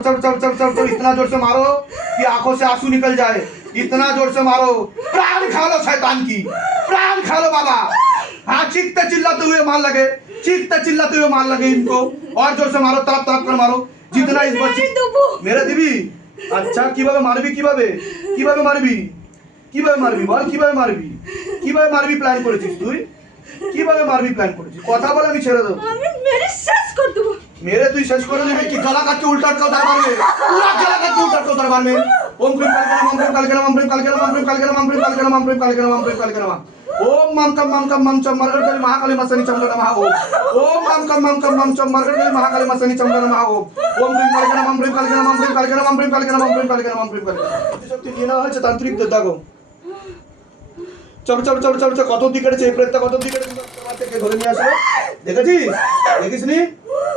चल चल चल चल चल इतना जोर से मारो कि आंखों से आंसू निकल जाए इतना जोर से मारो प्राण खा लो शैतान की प्राण खा लो बाबा हाँ चीखते चिल्लाते हुए मार लगे चीखते चिल्लाते हुए मार लगे इनको और जोर से मारो तरफ तरफ कर मारो जितना इस बच्चे मेरे दीदी আচ্ছা কীভাবে মারবি কীভাবে কীভাবে মারবি কীভাবে মারবি বল কীভাবে মারবি কীভাবে মারবি প্ল্যান করেছিস তুই কীভাবে মারবি প্ল্যান করেছিস কথা বলে আমি ছেড়ে দেবো আমি মেরে শেষ করে দেবো मेरे তুই শেষ করে দিবি কি গলা কাটকে উল্টাট কাও দরবার মে পুরা গলা কাটকে উল্টাট কাও দরবার মে ওম প্রেম কাল কাল মম কাল কাল মম প্রেম কাল কাল মম প্রেম কাল কাল ওম প্রেম কাল কাল মম প্রেম কাল কাল মম প্রেম কাল কাল মম ओम मम कम मम कम मम चम मरगड़ कली महाकाली मसनी चम गण महा ओम ओम मम कम मम कम मम चम मरगड़ कली महाकाली मसनी चम गण महा ओम ओम প্রেম काल काल मम प्रेम काल काल मम प्रेम काल काल मम প্রেম काल काल मम प्रेम काल काल मम प्रेम काल काल শক্তি দিনা হচ্ছে তান্ত্রিক দাগো চলো চলো চলো চলো কত দিকে এই প্রেতটা কত দিকে ধরে নিয়ে আসো দেখেছিস দেখিস নি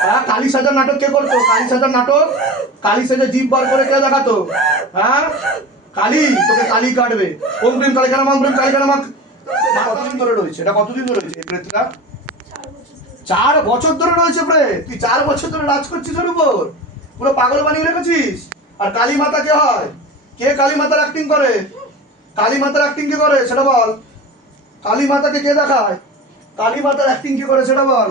হ্যাঁ কালী সাজার নাটক কে করতো? কালী সাজার নাটক? কালী সাজা জিভ বার করে কে দেখাতো? হ্যাঁ? কালী, তোকে কালী কাটবে। ওম প্রেম কালী কেন প্রেম কালী কেন কতদিন ধরে রয়েছে? এটা কতদিন ধরে রয়েছে প্রেতটা? চার বছর ধরে রয়েছে প্রেত তুই চার বছর ধরে রাজ করছিস ওর উপর। পুরো পাগল বানিয়ে রেখেছিস। আর কালী মাতা কে হয়? কে কালী মাতার অ্যাক্টিং করে? কালী মাতার অ্যাক্টিং কে করে? সেটা বল। কালী মাতাকে কে দেখায়? কালী মাতার অ্যাক্টিং কে করে? সেটা বল।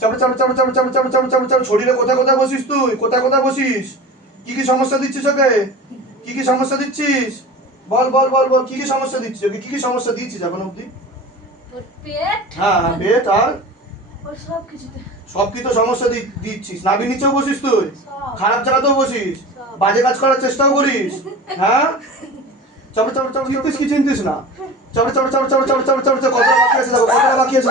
চাপড়ে চাপড়ে চাপড়ে চাপড়ে চাপড়ে চাপড়ে চাপড়ে চাপড়ে চাপড়ে শরীরে কোথায় কোথায় বসিস তুই কোথায় কোথায় বসিস কি কি সমস্যা দিচ্ছিস ওকে কি কি সমস্যা দিচ্ছিস বল বল বল বল কি কি সমস্যা দিচ্ছিস ওকে কি কি সমস্যা দিচ্ছিস এখন অবধি পেট হ্যাঁ পেট আর সব কি তো সমস্যা দিচ্ছিস নাবি নিচেও বসিস তুই খারাপ জায়গাতেও বসিস বাজে কাজ করার চেষ্টাও করিস হ্যাঁ চাপড়ে চাপড়ে চাপড়ে চিন্তিস কি চিন্তিস না চাপড়ে চাপড়ে চাপড়ে চাপড়ে চাপড়ে চাপড়ে চাপড়ে কতটা বাকি আছে দেখো কতটা বাকি আছে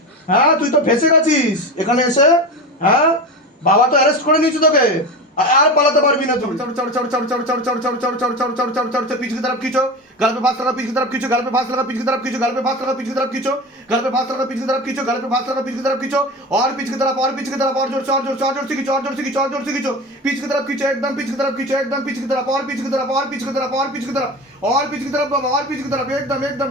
হ্যাঁ তুই তো ফেসে গেছিস এখানে এসে হ্যাঁ বাবা তো অ্যারেস্ট করে নিয়েছে তোকে আ- আর পালাতে পারবি না তুই চল চল চল চল চল চল চল চল চল চল চল চল চল चल चल पीछे की तरफ खींचो गल पे फांस लगा पीछे की तरफ खींचो गल पे फांस लगा पीछे की तरफ खींचो गल पे फांस लगा पीछे की तरफ खींचो गल पे फांस लगा पीछे की तरफ खींचो गल पे फांस लगा पीछे की तरफ खींचो और पीछे की तरफ और पीछे की तरफ और जोर से और जोर से और जोर से खींचो और जोर से खींचो और जोर से खींचो पीछे की तरफ खींचो एकदम पीछे की तरफ खींचो एकदम पीछे की तरफ और पीछे की तरफ और पीछे की तरफ और पीछे की तरफ और पीछे की तरफ बाबा, और पीछे की तरफ एकदम एकदम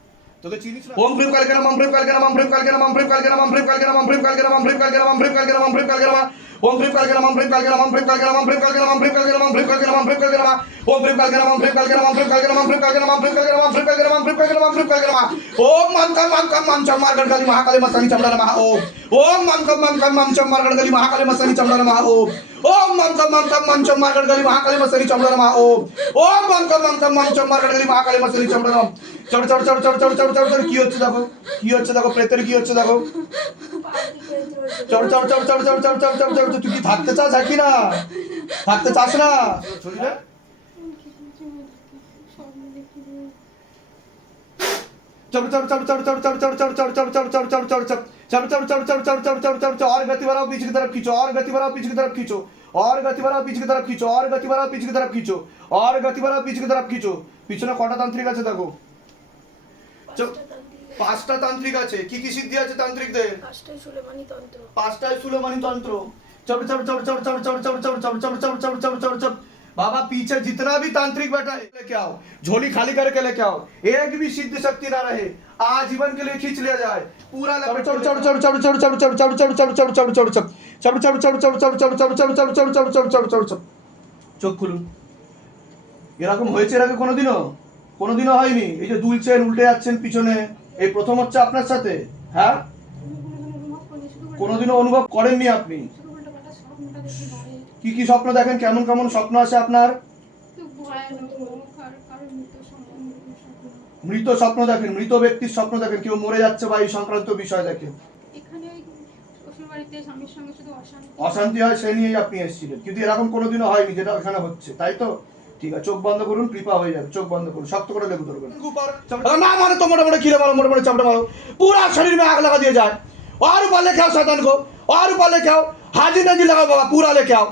महाकाली मसानी चमड़ा महा ओम ओम कम मम कम चम मार गली महाकाली मसानी चमड़ा महा ओम ఓం మంత్రం మంత్రం మంచం మాట్లాడగలి మహాకాళి మసలి చంపడమా ఓం ఓం మంత్రం మంత్రం మంచం మాట్లాడగలి మహాకాళి మసలి చంపడం চড় চড় চড় চড় চড় চড় চড় চড় কি হচ্ছে দেখো কি হচ্ছে দেখো প্রেতের কি হচ্ছে দেখো চড় চড় চড় চড় চড় চড় চড় চড় চড় তুই কি থাকতে চাস নাকি না থাকতে চাস না শরীরে চড় চড় চড় চড় চড় চড় চড় চড় চড় চড় চড় চড় চড় চড় चलो चलो चलो चलो चलो चलो चलो चलो और गति बढ़ाओ पीछे की तरफ खींचो और गति बढ़ाओ पीछे की तरफ खींचो और गति बढ़ाओ पीछे की तरफ खींचो और गति बढ़ाओ पीछे की तरफ खींचो और गति बढ़ाओ पीछे की तरफ खींचो পিছনে কটা তান্ত্রিক আছে দেখো পাঁচটা তান্ত্রিক আছে কি কি সিদ্ধি আছে তান্ত্রিকদের পাঁচটায় সুলেমানি তন্ত্র চলো চলো চলো চলো চলো চলো চলো চলো চলো চলো চলো চলো চলো চলো চলো बाबा पीछे जितना भी तांत्रिक बैठा है लेके आओ झोली खाली करके लेके आओ एक भी सिद्ध शक्ति ना रहे आजीवन के लिए खींच लिया जाए पूरा চোখ খুলুন এরকম হয়েছে এরকম কোনোদিনও কোনোদিনও হয়নি এই যে দুলছেন উল্টে যাচ্ছেন পিছনে এই প্রথম হচ্ছে আপনার সাথে হ্যাঁ কোনোদিনও অনুভব করেননি আপনি কি কি স্বপ্ন দেখেন? কেমন কেমন স্বপ্ন আছে আপনার? মৃত স্বপ্ন। দেখেন মৃত ব্যক্তির স্বপ্ন দেখেন কেউ মরে যাচ্ছে বা এই সংক্রান্ত বিষয় দেখেন। অশান্তি। হয় সে নিয়েই আপনি এসেছিলেন। কিন্তু এরকম কোনোদিনও হয়নি যেটা ওখানে হচ্ছে। তাই তো? ঠিক আছে চোখ বন্ধ করুন কৃপা হয়ে যাবে চোখ বন্ধ করুন শক্ত করে লেবু ধরবেন। না মানে তো মোটামুটি খিলে মারো মোটামুটি চাপড়ে মারো। পুরা শরীর মেয়ে আগ লাগা দিয়ে যায়। আর ऊपर লেখাও সাধারণ গো। আর और লেখাও लेके आओ লাগাও বাবা পুরা লেখাও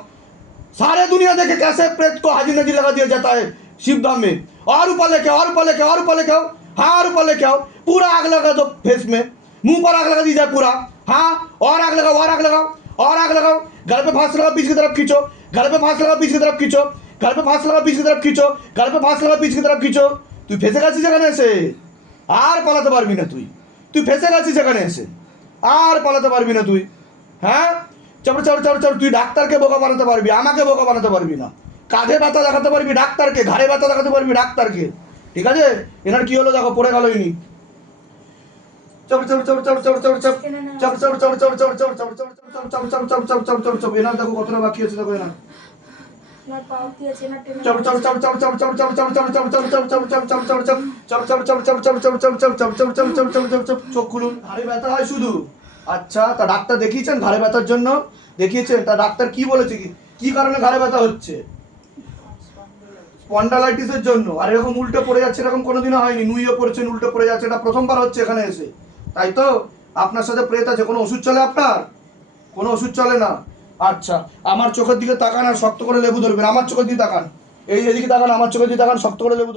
सारे दुनिया देखे कैसे प्रेत को हाजी नजीर लगा दिया जाता है शिवधाम में। और ऊपर लेके और ऊपर लेके और ऊपर लेके आओ। हाँ और ऊपर लेके आओ। पूरा आग लगा दो फेस में। मुँह पर आग लगा दी जाए पूरा। हाँ और आग लगाओ, और आग लगाओ, और आग लगाओ। घर पे फांस लगाओ बीच की तरफ़ खींचो। घर पे फांस लगाओ बीच की तरफ़ खींचो। घर पे फांस लगाओ बीच की तरफ़ खींचो। घर पे फांस लगाओ बीच की तरफ़ खींचो। तू फेसे गाची जगह से आर पालाते पारबी ना तुई তুই ফেসে গেছিস এখানে এসে আর পালাতে পারবি না তুই हाँ? চলো চলো চলো চলো তুই ডাক্তারকে বোকা বানাতে পারবি আমাকে বোকা বানাতে পারবি না কাঁধে ব্যথা দেখাতে পারবি ডাক্তারকে ঘাড়ে ব্যথা দেখাতে পারবি ডাক্তারকে ঠিক আছে এনার কি হলো দেখো পড়ে গেল ইনি চোখ খুলুন হাড়ি ব্যথা হয় শুধু আচ্ছা তা ডাক্তার দেখিয়েছেন ঘাড়ে ব্যথার জন্য? দেখিয়েছেন? তা ডাক্তার কি বলেছে কি? কারণে ঘাড়ে ব্যথা হচ্ছে? স্পন্ডালাইটিসের জন্য। আর এরকম উল্টো পড়ে যাচ্ছে, এরকম কোনোদিনও হয়নি। নুইও পড়ছেন, উল্টো পড়ে যাচ্ছে। এটা প্রথমবার হচ্ছে এখানে এসে। তাই তো? আপনার সাথে প্রেত আছে। কোনো ওষুধ চলে আপনার? কোনো ওষুধ চলে না। আচ্ছা আমার চোখের দিকে তাকান আর শক্ত করে লেবু ধরবেন। আমার চোখের দিকে তাকান। এই এদিকে তাকান আমার চোখে দিয়ে তাকান শক্ত করে লেবু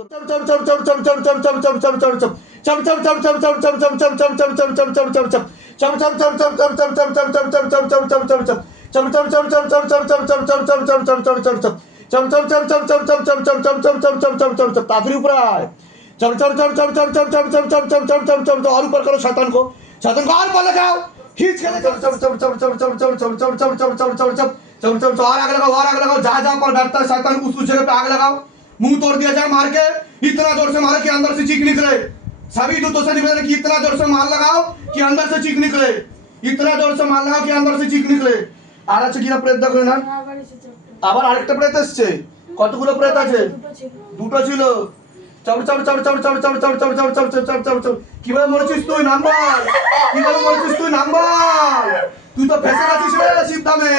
তাড়াতাড়ি উপরে আয় चल चल चल चल चल चल चल चल चल चल चल चल चल और ऊपर करो शैतान को शैतान को और पर लगाओ खींच के चल चल चल चल चल चल चल चल चल चल चल चल चल चल चप चप चप और आग लगाओ और आग लगाओ जहाँ जहाँ पर डरता है शैतान उस उस जगह पे आग लगाओ मुंह तोड़ दिया जाए मार के इतना जोर से मारो कि अंदर से चीख निकले सभी दूतों से निवेदन कि इतना जोर से मार लगाओ कि अंदर से चीख निकले इतना जोर से मार लगाओ कि अंदर से चीख निकले আর আছে কিনা প্রেত দেখো না আবার এসেছে একটা। আবার আরেকটা প্রেত এসছে কতগুলো প্রেত আছে দুটো ছিল দুটো ছিল chop chop chop chop chop chop chop chop chop chop chop chop chop chop কিভাবে মরেছিস তুই নাম্বার কিভাবে মরেছিস তুই নাম্বার তুই তো ফেসে গেছিস রে, শিবধামে।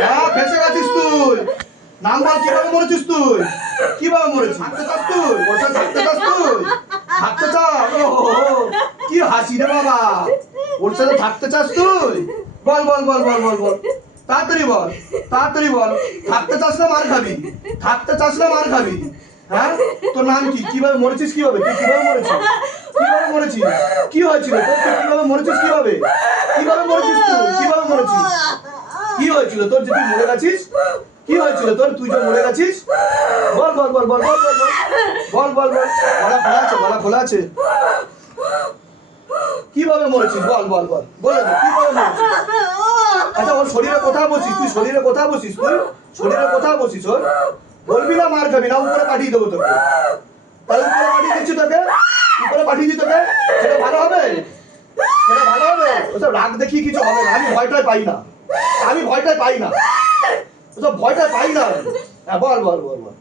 হ্যাঁ ফেসে গেছিস তুই। নাম্বার কীভাবে মরেছিস তুই? কীভাবে মরেছিস? থাকতে চাস তুই? সাথে থাকতে চাস তুই? থাকতে চাস? ও কি হাসি রে বাবা। ওর সাথে থাকতে চাস তুই? বল বল বল বল বল বল। তাড়াতাড়ি বল তাড়াতাড়ি বল। থাকতে চাস না মার খাবি? থাকতে চাস না মার খাবি? হ্যাঁ? তোর নাম কি? কীভাবে মরেছিস কীভাবে? তুই কীভাবে মরেছিস? কীভাবে মরেছিস? কি হয়েছিল? তোর তুই কীভাবে মরেছিস কীভাবে? কীভাবে মরেছিস তুই? কীভাবে মরেছিস? কি হয়েছিল? তোর যদি তুই মরে গেছিস? কি হয়েছিল তোর? তুই যে মরে গেছিস? বল বল বল বল বল বল। বল বল বল। গলা খোলা আছে, গলা খোলা আছে। কীভাবে মরেছিস? বল বল বল। বলে দে, কীভাবে মরেছিস? আচ্ছা ওর শরীরে কোথায় বসিস? তুই শরীরে কোথায় বসিস তুই? শরীরে কোথায় বসিস ওর? বলবি না মার খাবি না উপরে পাঠিয়ে দেবো তোকে তাহলে উপরে পাঠিয়ে দিচ্ছি তোকে উপরে পাঠিয়ে দিই তোকে সেটা ভালো হবে সেটা ভালো হবে ওসব রাগ দেখি কিছু হবে না আমি ভয়টাই পাই না আমি ভয়টাই পাই না ওসব ভয়টাই পাই না বল বল বল বল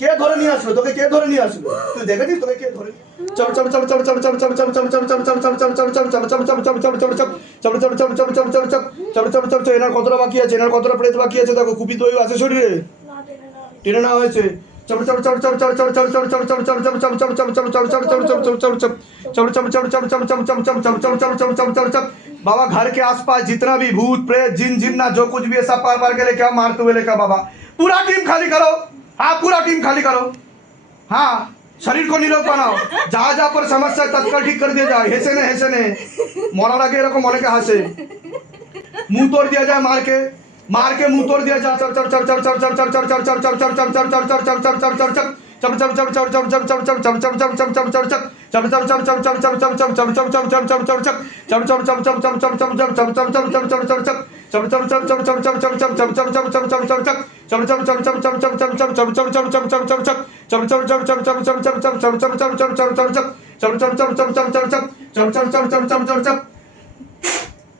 কে ধরে নিয়ে আসলো তোকে কে ধরে নিয়ে আসলো তুই দেখেছিস তোকে কে ধরে এনার কতটা বাকি আছে এনার কতটা প্লেট বাকি আছে দেখো খুবই দই আছে শরীরে घर के आसपास जितना भी भूत प्रेत जिन जिन्ना जो कुछ भी ऐसा पार के लेके मारते हुए लेकर बाबा पूरा टीम खाली करो हाँ पूरा टीम खाली करो हाँ शरीर को निरोग बनाओ जहा जहाँ पर समस्या तत्काल ठीक कर दिया जाए हेसे ने हेसे ने मौलाना के रखो मौलाना के हाथ से मुँह तोड़ दिया जाए मार के मार के मुँह तोड़ दिया चम चम झम चम चम चम चम चम चम चम चम चम चम चम चम छम झम चम चम चम चम चम चम चम चम चम चम झक चम चम चम चम चम चम चम चम चम चम चम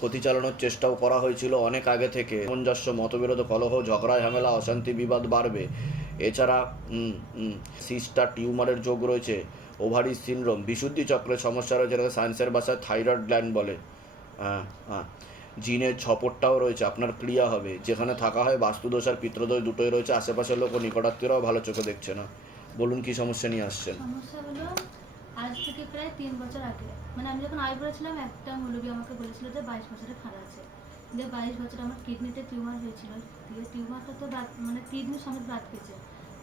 ক্ষতি চালানোর চেষ্টাও করা হয়েছিল অনেক আগে থেকে। সামঞ্জস্য, মতবিরোধ, কলহ, ঝগড়া, ঝামেলা, অশান্তি, বিবাদ বাড়বে। এছাড়া সিস্টার টিউমারের যোগ রয়েছে। ওভারি সিনড্রোম, বিশুদ্ধি চক্রের সমস্যা রয়েছে যেটাকে সায়েন্সের ভাষায় থাইরয়েড গ্ল্যান্ড বলে। হ্যাঁ হ্যাঁ। জিনের ছপটটাও রয়েছে, আপনার ক্রিয়া হবে। যেখানে থাকা হয় বাস্তুদোষ আর পিত্রদোষ দুটোই রয়েছে। আশেপাশের লোক নিকটাত্মীয়রাও ভালো চোখে দেখছে না। বলুন কি সমস্যা নিয়ে আসছেন? সমস্যা হলো আজ থেকে প্রায় তিন বছর আগে। মানে আমি যখন আইবুড়ো ছিলাম একটা মৌলবী আমাকে বলেছিল যে বাইশ বছরে খারাপ আছে। যে বাইশ বছর আমার কিডনিতে টিউমার হয়েছিল। দিয়ে টিউমারটা তো বাদ মানে কিডনি সমেত বাদ গেছে।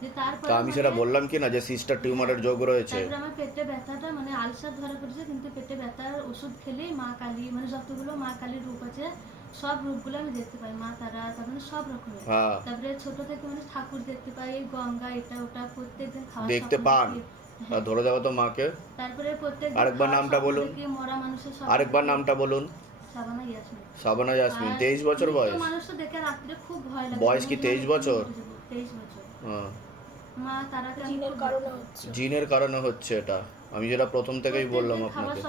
যে তারপর আমি সেটা বললাম কি না যে সিস্টার টিউমারের যোগ রয়েছে? তারপরে আমার পেটে ব্যথাটা মানে আলসার ধরা পড়েছে কিন্তু পেটে ব্যথার ওষুধ খেলেই মা কালী মানে যতগুলো মা কালীর রূপ আছে সব রূপগুলো আমি দেখতে পাই মা তারা তারপরে মানে সব রকমের। হ্যাঁ। তারপরে ছোট থেকে মানে ঠাকুর দেখতে পাই গঙ্গা এটা ওটা প্রত্যেকদিন খাওয়া দেখতে পান? ধরে দেখো তো মাকে? তারপরে প্রত্যেক আরেকবার নামটা বলুন। মরা মানুষের সব আরেকবার নামটা বলুন। সাবানা ইয়াসমিন। তেইশ বছর বয়স? মানুষ তো দেখে রাত্রে খুব ভয় লাগে। বয়স কি 23 বছর? তেইশ বছর। হ্যাঁ। মা আমি জিনের কারণে হচ্ছে। জিনের কারণে হচ্ছে এটা। আমি যেটা প্রথম থেকেই বললাম আপনাকে।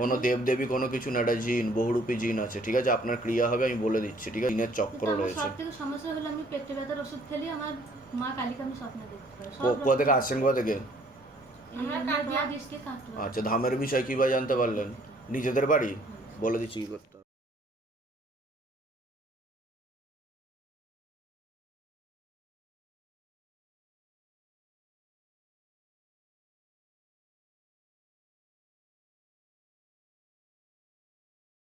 কোনো। দেবদেবী কোনো কিছু না এটা জিন বহুরূপী জিন আছে ঠিক আছে? আপনার ক্রিয়া হবে আমি বলে দিচ্ছি ঠিক আছে? জিনের চক্র রয়েছে। সমস্যা হলো আমি পেটে ব্যথার ওষুধ খেলে আমার মা কালীকে আমি স্বপ্ন দেখতে পাই কোথা থেকে আসছেন? কোথা থেকে? আচ্ছা ধামের বিষয় কীভাবে জানতে পারলেন? নিজেদের বাড়ি? বলে দিচ্ছি কী করতে হবে।